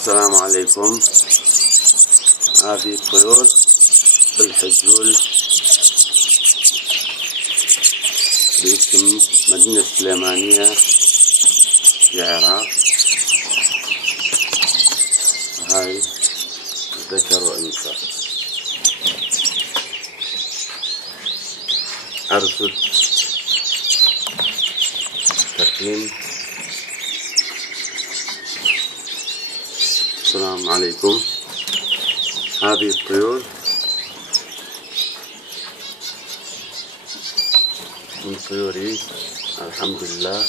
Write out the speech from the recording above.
السلام عليكم. هذه الطيور بالحجول باسم مدينة سليمانية في العراق. هاي ذكر وأنثى، أرصد تقييم. السلام عليكم. هذه الطيور من طيوري الحمد لله.